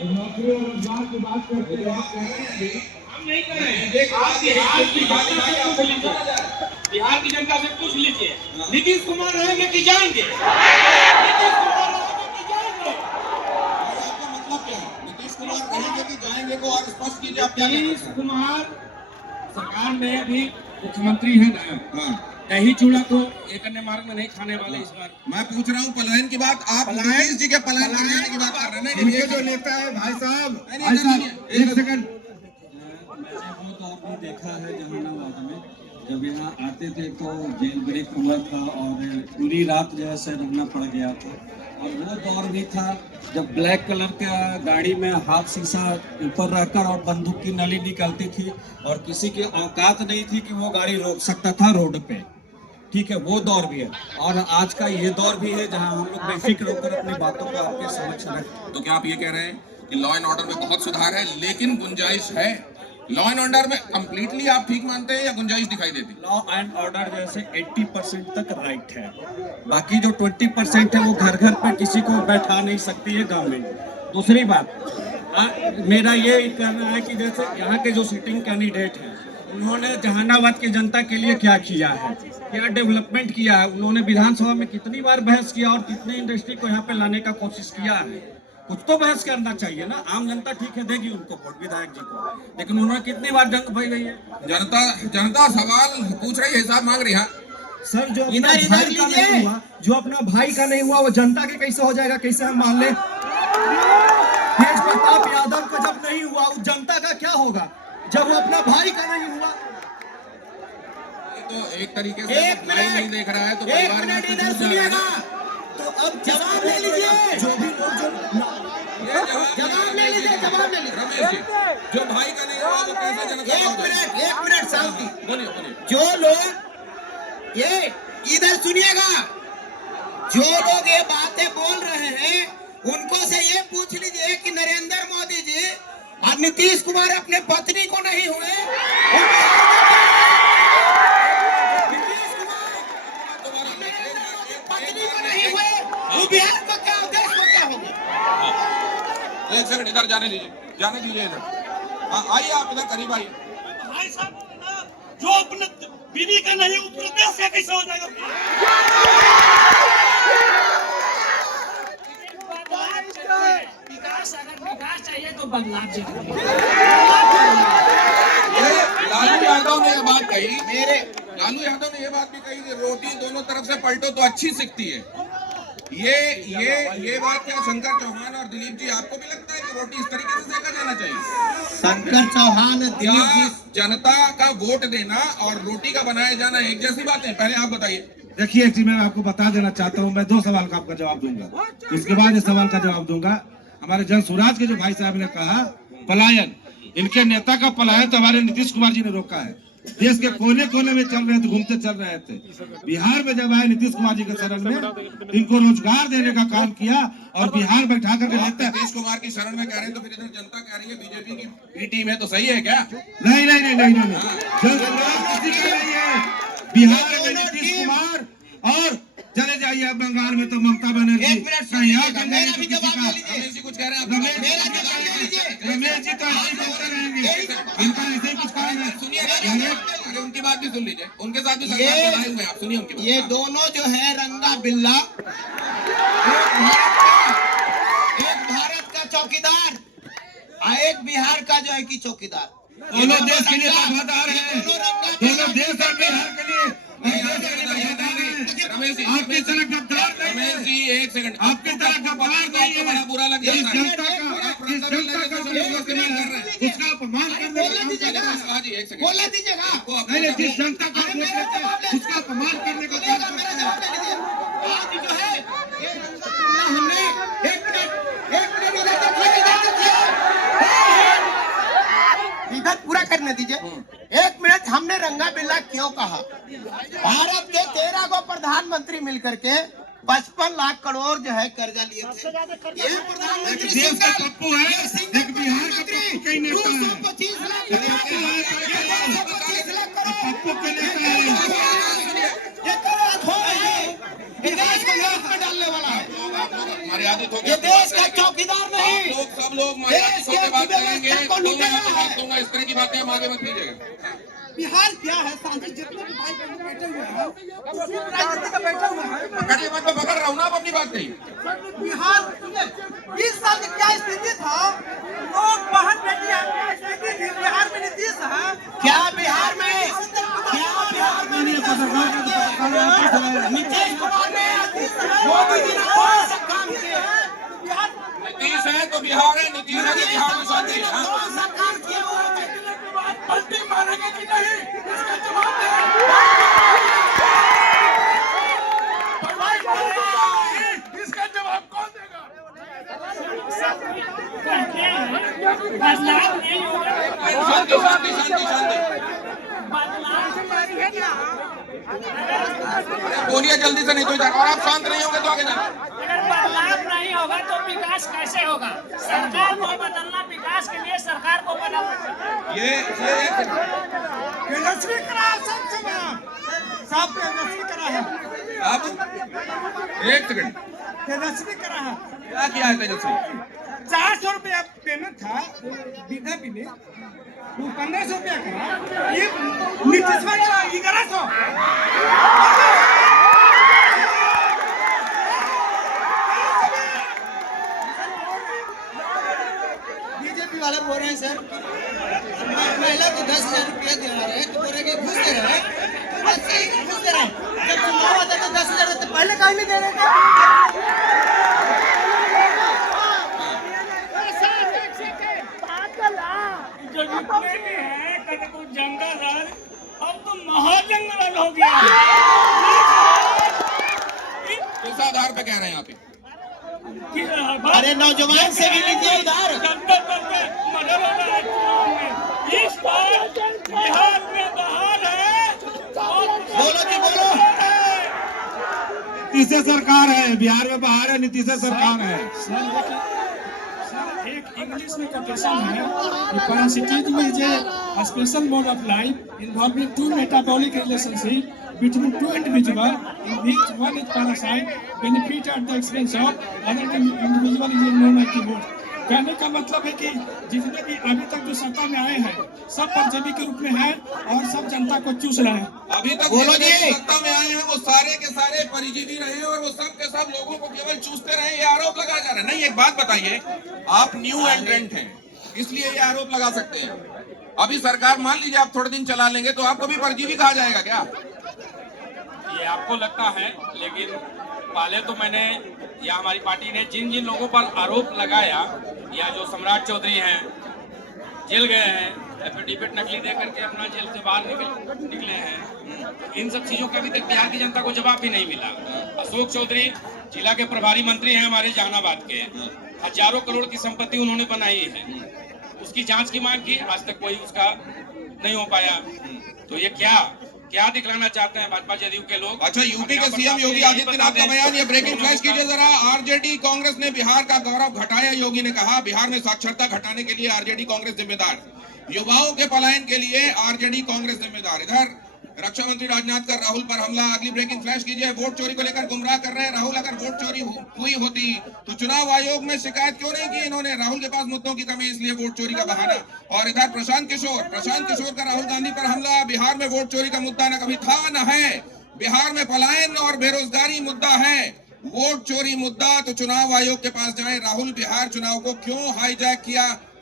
नौकरी और रोजगार की बात करते हैं, आप कह रहे हैं हम नहीं कर रहे हैं। आप बिहार की जनता से पूछ लीजिए, बिहार की जनता से पूछ लीजिए, नीतीश कुमार रहेंगे कि जाएंगे? नीतीश कुमार रहेंगे कि जाएंगे? आपका मतलब क्या है? नीतीश कुमार रहेंगे कि जाएंगे को और स्पष्ट कीजिए। आप क्या नीतीश कुमार सरकार में अभी मुख्यमंत्री है ना, दही चूड़ा तो एक अन्य मार्ग में नहीं खाने वाले इस बार। मैं पूछ रहा हूँ पलायन की बात, आप नीतीश जी के पलायन कर जाने की बात कर रहे हैं। इनके जो नेता है भाई साहब, एक सेकंड। मैंने वो दौर भी देखा है जहानाबाद में, जब यहाँ आते थे तो जेल ब्रेक हुआ था और पूरी रात जो है से रहना पड़ गया था। और वो दौर भी था जब ब्लैक कलर का गाड़ी में हाफ शीशा ऊपर रहकर और बंदूक की नली निकलती थी और किसी की औकात नहीं थी कि वो गाड़ी रोक सकता था रोड पे। ठीक है, वो दौर भी है और आज का ये दौर भी है जहां हम लोग बेफिक्र होकर अपनी बातों को आपके समक्ष रखें। तो क्या आप ये कह रहे हैं कि लॉ एंड ऑर्डर में बहुत सुधार है लेकिन गुंजाइश है? लॉ एंड ऑर्डर में कंप्लीटली आप ठीक मानते हैं या गुंजाइश दिखाई देती? लॉ एंड ऑर्डर जैसे 80% तक राइट है, बाकी जो 20% है वो घर घर पे किसी को बैठा नहीं सकती है गवर्नमेंट। दूसरी बात मेरा ये कहना है कि जैसे यहाँ के जो सिटिंग कैंडिडेट हैं उन्होंने जहानाबाद की जनता के लिए क्या किया है, क्या डेवलपमेंट किया है, उन्होंने विधानसभा में कितनी बार बहस किया और कितनी इंडस्ट्री को यहाँ पे लाने का कोशिश किया है। कुछ तो बहस करना चाहिए ना। आम जनता ठीक है देगी उनको वोट विधायक जी को, लेकिन उन्होंने कितनी बार जंग भई गई है। जनता सवाल पूछ रही है, हिसाब मांग रही है। सर जो अपना भाई का नहीं हुआ, जो अपना भाई का नहीं हुआ वो जनता के कैसे हो जाएगा? कैसे हम मान लें? तेज प्रताप यादव का जब नहीं हुआ वो जनता का क्या होगा जब वो अपना भाई का नहीं हुआ? तो एक तरीके से भाई नहीं देख रहा है तो परिवार में कुछ इधर सुनिएगा, तो अब जवाब ले लीजिए। जो भी लोग जवाब ले लीजिए, जवाब ले लीजिए। रमेश जी, जो भाई का नहीं हुआ वो कैसे जनता? एक मिनट शांति। बोलिए बोलिए। जो लोग ये इधर सुनिएगा, जो लोग ये बातें बोल रहे हैं उनको से ये पूछ लीजिए कि नरेंद्र मोदी जी और नीतीश कुमार अपने पत्नी को नहीं हुए, नीतीश कुमार पत्नी को नहीं हुए, वो बिहार को क्या, देश को क्या होगा? एक सेकंड इधर जाने दीजिए इधर। हाँ आइए आप इधर करीब आइए। भाई साहब जो अपने बीवी का नहीं वो प्रदेश का कैसे हो जाएगा? विकास चाहिए तो बदलाव चाहिए। लालू यादव ने ये बात कही, लालू यादव ने ये बात भी कही कि रोटी दोनों तरफ से पलटो तो अच्छी सिकती है। ये बात क्या शंकर चौहान और दिलीप जी आपको भी लगता है कि रोटी इस तरीके से सेका जाना चाहिए? शंकर चौहान, दिलीप जी, जनता का वोट देना और रोटी का बनाया जाना एक जैसी बात है? पहले आप बताइए। देखिए एक चीज मैं आपको बता देना चाहता हूँ, मैं 2 सवाल का आपका जवाब दूंगा, इसके बाद इस सवाल का जवाब दूंगा। हमारे जन स्वराज के जो भाई साहब ने कहा पलायन, इनके नेता का पलायन तो हमारे नीतीश कुमार जी ने रोका है। देश के कोने कोने में चल रहे थे, घूमते चल रहे थे। बिहार में जब आए नीतीश कुमार जी के शरण में, इनको रोजगार देने का काम किया और बिहार बैठा करके लेते हैं। नीतीश कुमार की शरण में कह रहे हैं तो फिर इधर जनता कह रही है बीजेपी की टीम है, तो सही है क्या? नहीं नहीं नहीं नहीं नहीं, जन स्वराज किसी का नहीं है। बिहार में नीतीश कुमार और चले जाइए आप बंगाल में तो ममता बनर्जी। एक मिनट सुनिए, मेरा भी जवाब ले लीजिए। रमेश जी कुछ कह रहे हैं? मेरा जवाब ले लीजिए। रमेश जी तो ऐसे ही बोलते रहेंगे, इनका ऐसे ही कुछ काम है। सुनिए उनकी बात भी सुन लीजिए, उनके साथ भी सरकार बनाए हुए हैं, आप सुनिए उनकी बात। ये दोनों जो है रंगा बिल्ला, एक भारत का चौकीदार और एक बिहार का जो है कि चौकीदार। दोनों देश के लिए वफादार हैं, दोनों देश और बिहार के लिए। रमेश जी आपकी तरह गद्दार नहीं है, रमेश जी एक सेकंड, आपकी तरह गद्दार नहीं है। बड़ा बुरा लग इस जाता है। जनता का उसका अपमान करने का काम कर रहे हैं। हाँ जी एक सेकंड बोला दीजिएगा। नहीं नहीं, जिस जनता का वोट देते हैं उसका अपमान करने का काम कर रहे हैं। आज जो है ये रंगा बिल्ला हमने एक मिनट इधर देखिए, इधर पूरा करने दीजिए। 1 मिनट, हमने रंगा बिल्ला क्यों कहा? भारत के 13 को प्रधानमंत्री मिलकर के 55 लाख करोड़ जो है कर्जा लिए थे। ये प्रधानमंत्री देश का पप्पू है, एक बिहार का पप्पू कई नेता है। 225 लाख पप्पू के नेता है। ये करोड़ है, ये देश को लाख में डालने वाला है। हमारी आदत हो ये देश का चौकीदार नहीं। सब लोग मर्यादा से बात करेंगे तो मैं बात दूंगा। इस तरह की बातें हम आगे मत कीजिएगा। बिहार क्या है शांति, जितने भी भाई बहन बैठे हुए हैं राजनीति का बैठे हुए हैं, पकड़िए मत, मैं पकड़ रहा हूँ ना, आप अपनी बात कहिए। बिहार 20 साल की क्या स्थिति था, लोग बहन बेटियां स्थिति थी बिहार में नीतीश है क्या बिहार में नीतीश कुमार ने मोदी जी ने कौन सा काम किया है? नीतीश है तो बिहार है, नीतीश है तो बिहार में शांति है। हाँ? कौन सा काम किया हुआ है? पलटी मारेंगे कि नहीं, इसका जवाब दें। इसका जवाब कौन देगा? शांति शांति शांति शांति। बोलिए जल्दी से, नहीं तो इधर, और आप शांत नहीं होंगे तो आगे जाना। अगर बदलाव नहीं होगा तो विकास कैसे होगा? सरकार को बदलना, विकास के लिए सरकार को बदलना। ये तेजस्वी करा सबसे बड़ा सब तेजस्वी करा है, अब एक सेकंड, तेजस्वी करा है। क्या किया है तेजस्वी? 400 रुपया पेमेंट था विधा बिले, वो 1500 रुपया करा, ये नीतीश करा 1100। बीजेपी वाले बोल रहे हैं सर महिला को 10,000 रुपया दे रहे हैं, तो बोल रहे घुस दे रहे हैं, तो बस सही घुस दे रहे हैं। जब चुनाव आता तो 10,000 देते, पहले कहीं नहीं दे रहे थे। जो जितने भी हैं कभी कुछ जंगल है, अब तो महाजंगल हो गया। किस आधार पे कह रहे हैं आप? अरे नौजवान से भी लीजिए उधार। जंगल करके मर्डर हो रहा है चुनाव में। इस बार बिहार में बहाल है। बोलो जी बोलो। नीतीश सरकार है, बिहार में बाहर है, नीतीश सरकार है। एक इंग्लिश में कोटेशन है, parasitism is a special mode of life involving two metabolic relationship between two individuals in which one is parasite benefit at the expense of other individual is known as the mode। कहने का मतलब है कि जितने भी अभी तक जो सत्ता में आए हैं सब परजीवी के रूप में है और सब जनता को चूस रहे हैं। अभी तक बोलो जितने जी। सत्ता में आए हैं वो सारे के सारे परिजीवी रहे और वो सब के सब लोगों को केवल चूसते रहे, ये आरोप लगाया जा रहा है। नहीं, एक बात बताइए, आप न्यू एंट्रेंट हैं इसलिए ये आरोप लगा सकते हैं। अभी सरकार मान लीजिए आप थोड़े दिन चला लेंगे तो आपको भी परजीवी कहा जाएगा क्या? ये आपको लगता है, लेकिन पहले तो मैंने या हमारी पार्टी ने जिन जिन लोगों पर आरोप लगाया, या जो सम्राट चौधरी हैं जेल गए हैं, एफिडेविट नकली दे करके अपना जेल से बाहर निकले हैं, इन सब चीजों का अभी तक बिहार की जनता को जवाब भी नहीं मिला। अशोक चौधरी जिला के प्रभारी मंत्री हैं हमारे जहानाबाद के, हजारों करोड़ की संपत्ति उन्होंने बनाई है, उसकी जांच की मांग की, आज तक कोई उसका नहीं हो पाया। तो ये क्या दिखलाना चाहते हैं भाजपा जदयू के लोग? अच्छा, यूपी के सीएम योगी आदित्यनाथ का बयान, ये ब्रेकिंग फ्लैश कीजिए जरा। आरजेडी कांग्रेस ने बिहार का गौरव घटाया, योगी ने कहा बिहार में साक्षरता घटाने के लिए आरजेडी कांग्रेस जिम्मेदार, युवाओं के पलायन के लिए आरजेडी कांग्रेस जिम्मेदार। इधर रक्षा मंत्री राजनाथ का राहुल पर हमला, अगली ब्रेकिंग फ्लैश कीजिए। वोट चोरी को लेकर गुमराह कर रहे हैं राहुल, अगर वोट चोरी हुई होती तो चुनाव आयोग में शिकायत क्यों नहीं की इन्होंने? राहुल के पास मुद्दों की कमी, इसलिए वोट चोरी का बहाना। और इधर प्रशांत किशोर का राहुल गांधी पर हमला, बिहार में वोट चोरी का मुद्दा न कभी था न है, बिहार में पलायन और बेरोजगारी मुद्दा है, वोट चोरी मुद्दा तो चुनाव आयोग के पास जाए। राहुल बिहार चुनाव को क्यों हाईजैक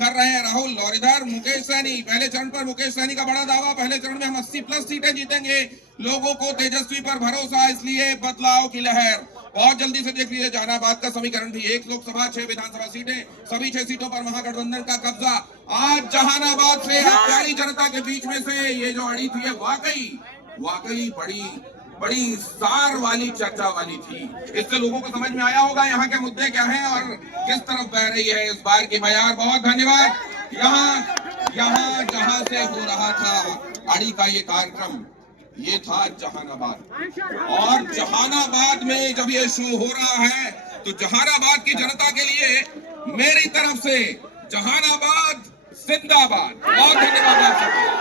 कर रहे हैं राहुल। और इधर मुकेश सहनी, पहले चरण पर मुकेश सहनी का बड़ा दावा, पहले चरण में हम 80+ सीटें जीतेंगे, लोगों को तेजस्वी पर भरोसा, इसलिए बदलाव की लहर। बहुत जल्दी से देख लीजिए जहानाबाद का समीकरण भी, 1 लोकसभा 6 विधानसभा सीटें, सभी 6 सीटों पर महागठबंधन का कब्जा। आज जहानाबाद से प्यारी जनता के बीच में से ये जो अड़ी थी, वाकई बड़ी सार वाली चर्चा वाली थी। इससे लोगों को समझ में आया होगा यहाँ के मुद्दे क्या हैं और किस तरफ बह रही है इस बार की बयार। बहुत धन्यवाद। यहाँ जहाँ से हो रहा था अड़ी का ये कार्यक्रम, ये था जहानाबाद, और जहानाबाद में जब ये शो हो रहा है तो जहानाबाद की जनता के लिए मेरी तरफ से जहानाबाद जिंदाबाद। बहुत धन्यवाद आप सबको।